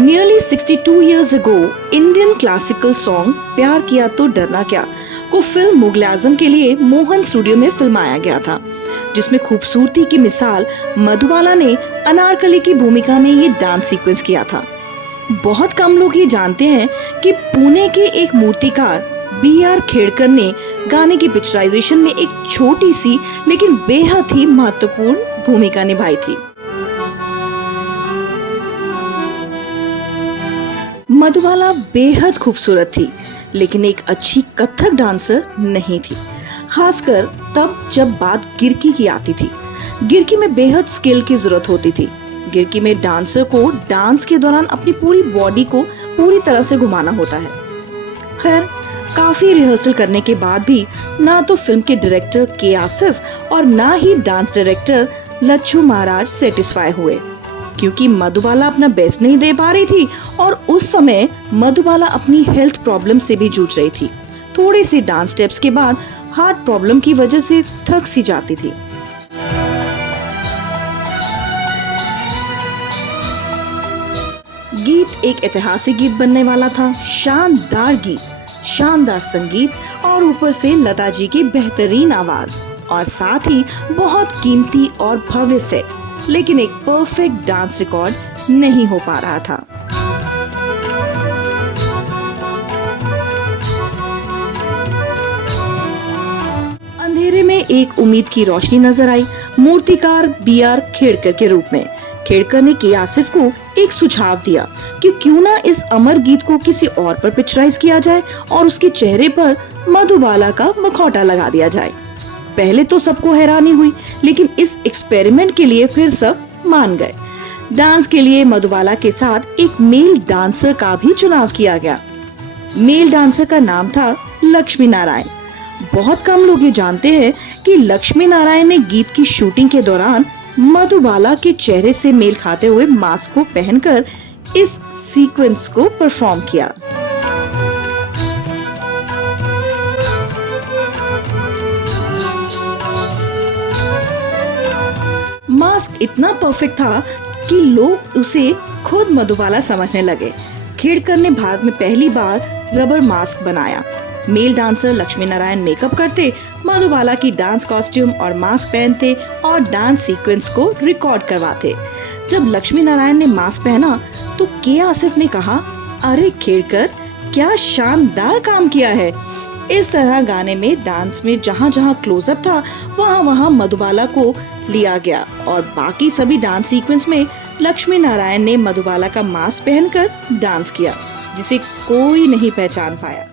Nearly 62 years ago, Indian classical song प्यार किया तो डरना क्या को फिल्म मुगल आजम के लिए मोहन स्टूडियो में फिल्माया गया था, जिसमें खूबसूरती की मिसाल मधुबाला ने अनारकली की भूमिका में ये डांस सीक्वेंस किया था। बहुत कम लोग ये जानते हैं कि पुणे के एक मूर्तिकार B.R. खेड़कर ने गाने की पिक्चराइजेशन में एक छोटी सी लेकिन बेहद ही महत्वपूर्ण भूमिका निभाई थी। मधुबाला बेहद खूबसूरत थी, लेकिन एक अच्छी कथक डांसर नहीं थी, खासकर तब जब बात गिरकी की आती थी। गिरकी में बेहद स्किल की जरूरत होती थी। गिरकी में डांसर को डांस के दौरान अपनी पूरी बॉडी को पूरी तरह से घुमाना होता है। खैर, काफी रिहर्सल करने के बाद भी ना तो फिल्म के डायरेक्टर के आसिफ और ना ही डांस डायरेक्टर लच्छू महाराज सेटिस्फाई हुए, क्योंकि मधुबाला अपना बेस्ट नहीं दे पा रही थी और उस समय मधुबाला अपनी हेल्थ प्रॉब्लम से भी जूझ रही थी। थोड़े से डांस स्टेप्स के बाद हार्ट प्रॉब्लम की वजह से थक सी जाती थी। गीत एक ऐतिहासिक गीत बनने वाला था। शानदार गीत, शानदार संगीत और ऊपर से लता जी की बेहतरीन आवाज और साथ ही बहुत कीमती और भव्य सेट, लेकिन एक परफेक्ट डांस रिकॉर्ड नहीं हो पा रहा था। अंधेरे में एक उम्मीद की रोशनी नजर आई, मूर्तिकार B.R. खेड़कर के रूप में। खेड़कर ने के आसिफ को एक सुझाव दिया कि क्यों ना इस अमर गीत को किसी और पर पिक्चराइज किया जाए और उसके चेहरे पर मधुबाला का मुखौटा लगा दिया जाए। पहले तो सबको हैरानी हुई, लेकिन इस एक्सपेरिमेंट के लिए फिर सब मान गए। डांस के लिए मधुबाला के साथ एक मेल डांसर का भी चुनाव किया गया। मेल डांसर का नाम था लक्ष्मी नारायण। बहुत कम लोग ये जानते हैं कि लक्ष्मी नारायण ने गीत की शूटिंग के दौरान मधुबाला के चेहरे से मेल खाते हुए मास्क को पहनकर इस सीक्वेंस को परफॉर्म किया। मास्क इतना परफेक्ट था कि लोग उसे खुद मधुबाला समझने लगे। खेड़कर ने भारत में पहली बार रबर मास्क बनाया। Male dancer Lakshmi Narayan makeup करते, मधुबाला की डांस कॉस्ट्यूम और मास्क पहनते और डांस सीक्वेंस को रिकॉर्ड करवाते। जब लक्ष्मी नारायण ने मास्क पहना तो के आसिफ ने कहा, अरे खेड़कर, क्या शानदार काम किया है। इस तरह गाने में डांस में जहाँ जहाँ क्लोजअप था वहाँ वहाँ मधुबाला को लिया गया और बाकी सभी डांस सीक्वेंस में लक्ष्मी नारायण ने मधुबाला का मास्क पहनकर डांस किया, जिसे कोई नहीं पहचान पाया।